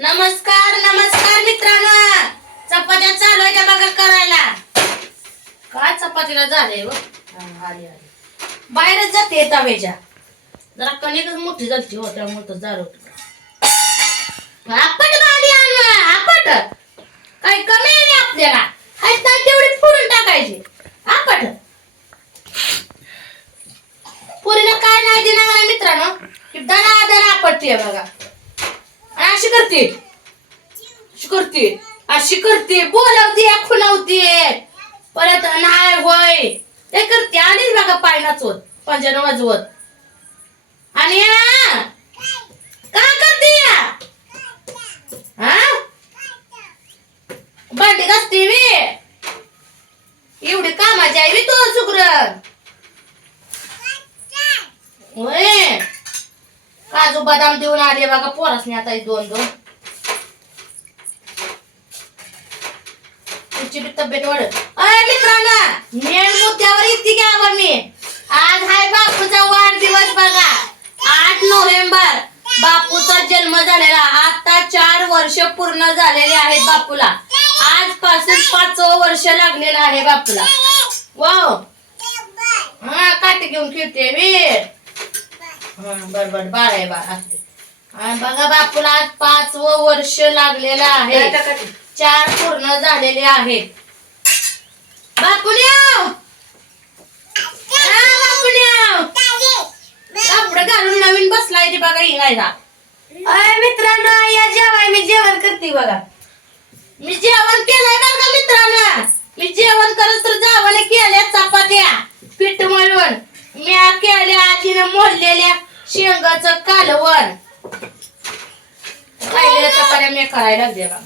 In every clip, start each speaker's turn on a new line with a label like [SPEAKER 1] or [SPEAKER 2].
[SPEAKER 1] नमस्कार नमस्कार मित्रांनो. चपात्या चालू आहे का बघा करायला? काय चपातीला झालंय हा, आली आली. बाहेरच जाते तवेच्या जरा कणिकच मोठी झाली हो त्यामुळे तर झालं आपट भांडी आण आपट काही कमी आहे नाही आपल्याला हाय तर तेवढी फोडून टाकायची आपट पुरीला काय नाही देणार मला मित्रांनो की दणा दणा आपटते बघा आणि अशी करते अशी करते अशी करते बोलावते खुलावते. परत नाही होय. ते करते आणि बघा पाय नाचवत पंजानं वाजवत आणि या, का करते या? हा? भांडी घासते मी. एवढी कामाची आहे बी तो सुग्रण. होय. काजू बदाम देऊन आले बघा पोरासने आता दोन दोन तुमची बी तब्येत वाढत. अरे मित्रांनो मेन मुद्द्यावर इतकी की आबा मी? आज हाय बापूचा वाढदिवस बघा. आठ नोव्हेंबर बापूचा जन्म झालेला. आता चार वर्ष पूर्ण झालेले आहेत बापूला. आजपासून पाचवं वर्ष लागलेलं आहे बापूला. वाव. हा काठी घेऊन खेळते वीर बर बर बाळ आहे बाळ. असते बघा बापूला आज पाचवं वर्ष लागलेलं आहे. चार पूर्ण झालेले आहेत. बापुण्याव हा, बापुण्याव घालून नवीन बसलाय ते बघा हिंगायला.
[SPEAKER 2] अय मित्रांनो या जेवाय मी जेवण करते बघा.
[SPEAKER 1] मी जेवण केलंय बघा मित्रांनो? मी जेवण करत तर जावाने केल्या चपात्या पीठ मळवण. मी केल्या आजीनं मोडलेल्या शेंगाचं कालवण. राहिलेल्या चपात्या मी करायला लागले बघा.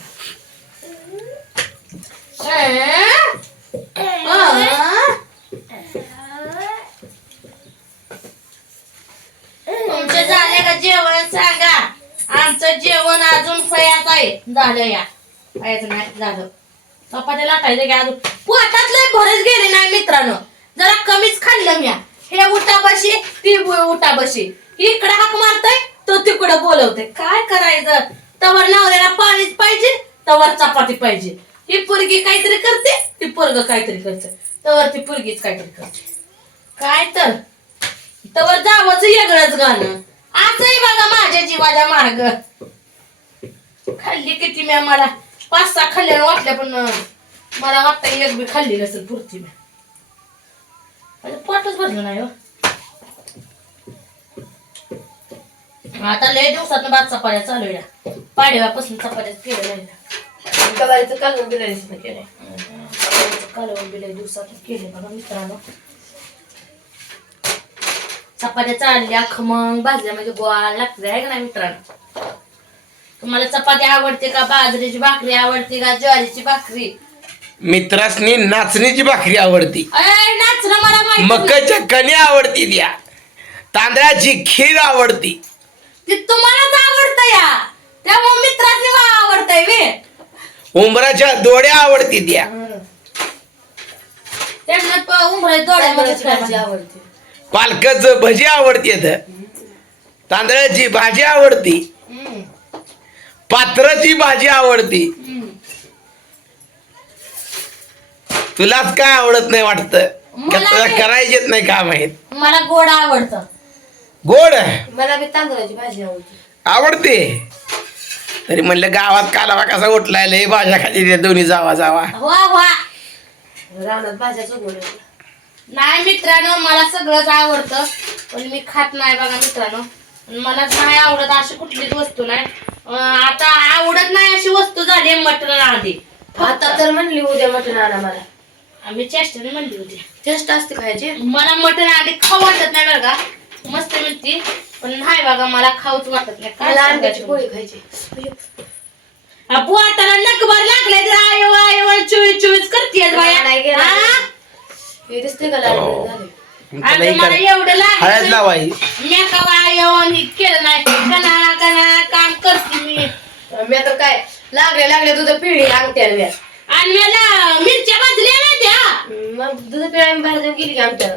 [SPEAKER 1] तुमचे झाले का जेवण? सांगा. आमचं जेवण अजून फयात आहे. झालं या. फयाच नाही झालं. चपात्या लाटायचं की अजून? पोटात लय भरच गेले नाही मित्रांनो. जरा कमीच खाल्लं म्या. हे उठा बशी ती उठाबशी उठा बशी. इकडे हाक मारतय तो तिकडं बोलवते काय करायचं? तवर नवऱ्याला पाणीच पाहिजे तवर चपाती पाहिजे. ही पोरगी काहीतरी करते ती पोरग काहीतरी करते. तवर ती पोरगीच काहीतरी करते. काय तर? तवर जावंच वेगळंच गाणं. आजही बघा माझ्या जीवाच्या मार्ग खाल्ली किती म्या मला? पाच सहा खाल्ल्यानं वाटल्या पण मला वाटतं एक बी खाल्ली नसेल पुरती म्या. माझं पोटच भरलं नाही हो. आता लय दिवसात बाद चपात्या चालू या पाडव्यापासून चपात्याच केलं नाही
[SPEAKER 2] गवारीचं कालवण बिर्याणी केलंय
[SPEAKER 1] कालवण बी लय दिवसातून केले बघा मित्रांनो. चपात्या चालल्या खमंग भाजल्या म्हणजे गोळा लागते आहे का नाही मित्रांनो? तुम्हाला चपाती आवडते का बाजरीची भाकरी आवडते का ज्वारीची भाकरी?
[SPEAKER 3] मित्रासनी नाचणीची भाकरी आवडती.
[SPEAKER 1] अरे नाचणं मला माहिती
[SPEAKER 3] मकाच्या कण्या आवडती द्या तांदळाची खीर आवडती.
[SPEAKER 1] ते तुम्हालाच आवडतं या. त्यामुळे मित्राची आवडतंय वे
[SPEAKER 3] उंबराच्या दोड्या आवडती द्या
[SPEAKER 1] त्यांना प- उमराच्या दोड्यामध्ये
[SPEAKER 2] भाजी
[SPEAKER 1] खायची
[SPEAKER 2] आवडते.
[SPEAKER 3] पालकाच भजी आवडते तांदळाची भाजी आवडती. पात्राची भाजी आवडती. तुलाच काय आवडत नाही वाटत? तुला
[SPEAKER 1] नाही.
[SPEAKER 3] करायचं येत नाही का माहीत
[SPEAKER 1] मला गोड आवडतं.
[SPEAKER 3] गोड?
[SPEAKER 2] मला तांदळाची भाजी आवडते.
[SPEAKER 3] आवडते? तरी म्हणलं गावात कालावा कसा उठलाय लय भाज्या खाली त्या दोन्ही जावा जावा.
[SPEAKER 1] वा वा.
[SPEAKER 2] रानात भाज्या चुकवल्या
[SPEAKER 1] नाही मित्रांनो मला सगळंच आवडतं पण मी खात नाही बघा मित्रांनो. मला नाही आवडत अशी कुठलीच वस्तू नाही. अं, आता आवडत नाही अशी वस्तू झाली मटण आधी.
[SPEAKER 2] आता तर म्हणली उद्या मटण आणा मला.
[SPEAKER 1] आम्ही चेष्टाने म्हणली होती
[SPEAKER 2] टेस्ट असते खायची?
[SPEAKER 1] मला मटण आधी खाऊ वाटत नाही बरं का? मस्त म्हणती पण नाही बघा मला खाऊच वाटत नाही. काय
[SPEAKER 2] मला अंड्याची
[SPEAKER 1] सांगायचं?
[SPEAKER 2] पोळी खायची.
[SPEAKER 1] पोटाला नकभर लागले तर आयो आयो चोवीस चोवीस करते
[SPEAKER 2] नाही गेला.
[SPEAKER 1] बाया
[SPEAKER 2] हे दिसते का लाल झाले?
[SPEAKER 3] तुमचं
[SPEAKER 1] आणि
[SPEAKER 3] नाही
[SPEAKER 1] मला
[SPEAKER 3] कर
[SPEAKER 1] एवढं
[SPEAKER 3] हळद
[SPEAKER 1] लागलं
[SPEAKER 3] लावाई
[SPEAKER 1] मी कवा येऊन केलं नाही. कना कना काम करते मी.
[SPEAKER 2] मी आता काय? लागले लागले तुझं पिढी अंगठ्याला व्या
[SPEAKER 1] आणि मला मिरच्या भाजल्या ना त्या.
[SPEAKER 2] मग तुझं पिढी आम्ही बाहेर जाऊन गेली की आमच्या.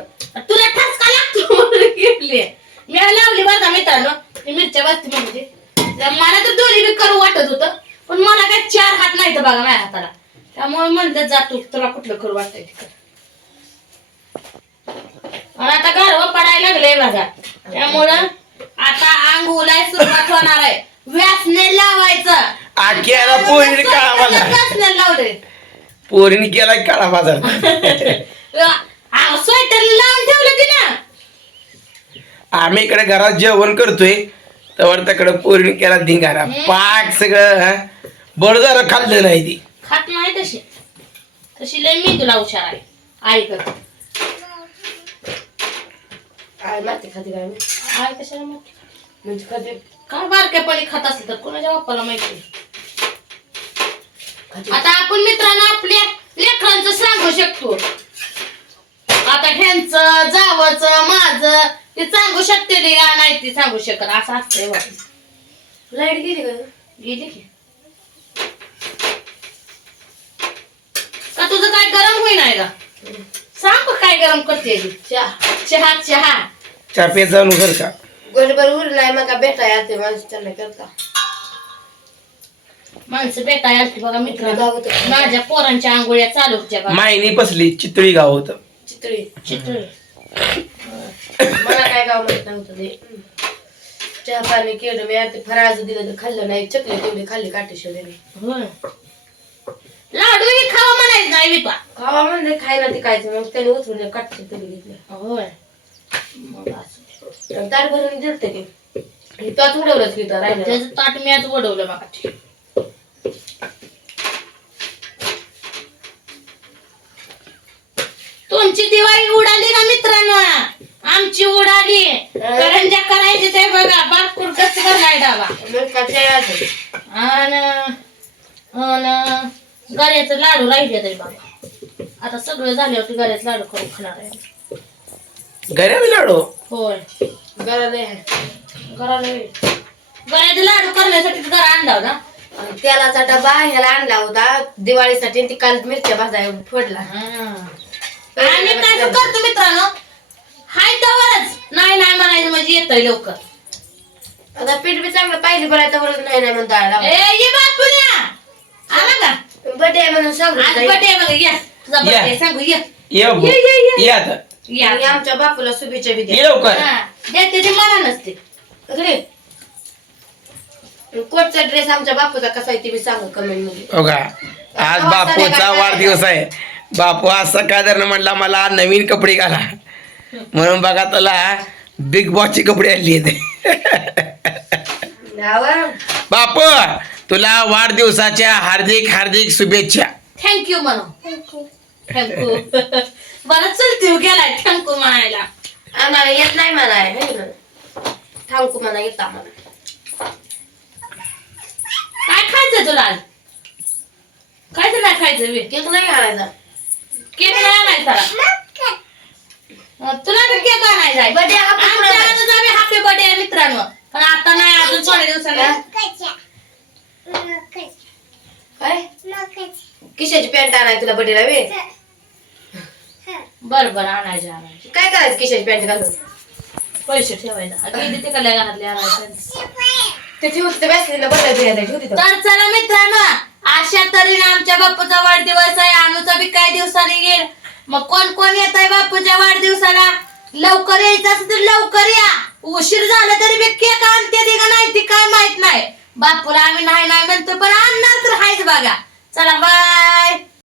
[SPEAKER 1] तुला ठसका लागतो म्हणून घेतली मी लावली बरं का मित्रांनो ती मिरच्या भाजती म्हणजे. तर मला तर दोन्ही बी करू वाटत होतं बघा माझ्या हाताला. त्यामुळे म्हणलं जा तू तुला कुठलं करू वाटतंय ते कर आणि आता गारवा पडायला लागले बघा. त्यामुळं आता अंग उलाय सुरुवात होणार आहे. व्यासने लावायचं.
[SPEAKER 3] आख्याला पोरीने काळा बाजार.
[SPEAKER 1] व्यासने लावले
[SPEAKER 3] पोरीने केला काळा बाजार.
[SPEAKER 1] स्वेटर लावून ठेवलं ती ना
[SPEAKER 3] आम्ही इकडे घरात जेवण करतोय. तर त्याकडे पोरीने केला धिंगारा. पाक सगळं बळदार खाल्लं नाही ती.
[SPEAKER 1] खात नाही तशी. तशी लय मी तुला हुशार आहे. आई कर
[SPEAKER 2] काय माती खाते काय मी?
[SPEAKER 1] आई कशाला माहिती?
[SPEAKER 2] म्हणजे खाते.
[SPEAKER 1] काय बारक्यापणी खात असेल तर कोणाच्या बाप्पाला माहिती? आता आपण मित्रांनो आपल्या लेकरांचं सांगू शकतो. आता ह्यांचं जावचं माझं ते सांगू शकते रे का नाही ते सांगू शकत असं असतंय बघ.
[SPEAKER 2] लाइट गेली का?
[SPEAKER 1] गेली की. का तुझं काय गरम होईन आहे का? सांग बघ काय गरम करते ती.
[SPEAKER 2] चहा.
[SPEAKER 1] चहा चहा.
[SPEAKER 3] चहा पेत जाऊन घर का.
[SPEAKER 2] गोडभर उरलाय मग भेटाय आलते माणसं त्यांना करता.
[SPEAKER 1] माणसं भेटाय आलती बघा मित्रांनो.
[SPEAKER 2] गावात
[SPEAKER 1] माझ्या पोरांच्या आंघोळ्या चालू होत्या बघा.
[SPEAKER 3] मायनी पसली चितळी गाव होत.
[SPEAKER 2] चितळी.
[SPEAKER 1] चितळी.
[SPEAKER 2] मला काय गाव माहीत नव्हतं ते. चहा पाणी केलं मी आता फराळाचं दिलं तर खाल्लं नाही चकले तेवढे खाल्ली काटे शोधले
[SPEAKER 1] होय. लाडू हे खावा म्हणायचं नाही विपा
[SPEAKER 2] खावा म्हणले खाय ना ते खायचं मग त्याने उचलून काटचे तरी घेतले.
[SPEAKER 1] होय. मग असं.
[SPEAKER 2] ताट भरून दिलते की. हे तो उडवलंच की तो राहिलं
[SPEAKER 1] त्याचं ताट मी आज वडवलं बघा. तुमची दिवाळी उडाली ना मित्रांनो. आमची उडाली. करंजा करायची ते बघा बारपूर गच भरलाय आणि आणि गऱ्याचं लाडू राहिले तरी बाबा. आता सगळं झाल्यावरती गऱ्याचं लाडू करून खाणार आहे
[SPEAKER 3] घरात लाडू?
[SPEAKER 2] होय.
[SPEAKER 1] गऱ्याचं लाडू करण्यासाठी घर आणला होता.
[SPEAKER 2] तेलाचा डबा ह्याला आणला होता. दिवाळीसाठी ती काल मिरच्या भाजाय फोडला.
[SPEAKER 1] आणि काय करतो मित्रांनो हाय तवरच नाही नाही म्हणायचं म्हणजे येतोय लवकर.
[SPEAKER 2] आता पीठ बी चांगलं पाहिजे बरं आता बरं नाही नाही म्हणून
[SPEAKER 1] ए ये बात पुण्या आला का?
[SPEAKER 2] आहे म्हणून सांगू
[SPEAKER 1] आज
[SPEAKER 2] ताई.
[SPEAKER 1] बर्थडे बघा या. तुझा
[SPEAKER 3] या.
[SPEAKER 1] सांगू ये.
[SPEAKER 3] ये बघ.
[SPEAKER 1] ये, ये, ये.
[SPEAKER 3] ये आता.
[SPEAKER 1] या
[SPEAKER 2] आणि आमच्या बापूला शुभेच्छा बी
[SPEAKER 3] ये
[SPEAKER 2] द्या
[SPEAKER 3] लवकर.
[SPEAKER 1] हा, देते ते मला नसते.
[SPEAKER 2] घरी कोटचा ड्रेस आमच्या बापूचा कसा आहे ते बी सांगू कमेंटमध्ये.
[SPEAKER 3] बघा आज बापूचा वाढदिवस आहे. बापू आज सकाळ म्हणला मला नवीन कपडे घाला. म्हणून बघा त्याला बिग बॉसचे कपडे आणली
[SPEAKER 2] नावा
[SPEAKER 3] बापू तुला वाढदिवसाच्या हार्दिक हार्दिक शुभेच्छा.
[SPEAKER 1] थँक्यू म्हणू थँक्यू बरं चलती गेलाय थँक्यू म्हणायला.
[SPEAKER 2] आम्हाला येत नाही म्हणा ना? थांबू म्हणा येत आम्हाला
[SPEAKER 1] काय खायचं तुला आज? खायचं नाही खायचं
[SPEAKER 2] केक नाही आणायचा.
[SPEAKER 1] केक नाही आणायचा? तुला बी केक आणायचा आहे.
[SPEAKER 2] Birthday happy
[SPEAKER 1] आमच्या
[SPEAKER 2] birthday.
[SPEAKER 1] अनुजा बी happy birthday आहे मित्रांनो. पण आता नाही अजून थोड्या दिवसांनी.
[SPEAKER 2] काय? किशाची पॅन्ट आणाय तुला बर्थडेला वे
[SPEAKER 1] बरं बरं आणायचे आणायचे.
[SPEAKER 2] काय करायचं किशाची पॅन्ट घालून?
[SPEAKER 1] पैसे ठेवायचे गेली तिकडल्या घरातले आणायचे.
[SPEAKER 2] ते ठेवते ते बॅसलीला बर्थडे फिरायला ठेवते
[SPEAKER 1] तर चला मित्रांनो अशा तऱ्हेने आमच्या बापूचा वाढदिवस आहे. अनुचा बी काही दिवसांनी येईल. मग कोण कोण येत आहे बापूच्या वाढदिवसाला? लवकर यायचं असेल तर लवकर या. उशीर झाला तरी मी केक आणते ते का नाही ती काय माहीत नाही. बापूला आम्ही नाही नाही म्हणतो पण आणणार तर हायच बघा. चला बाय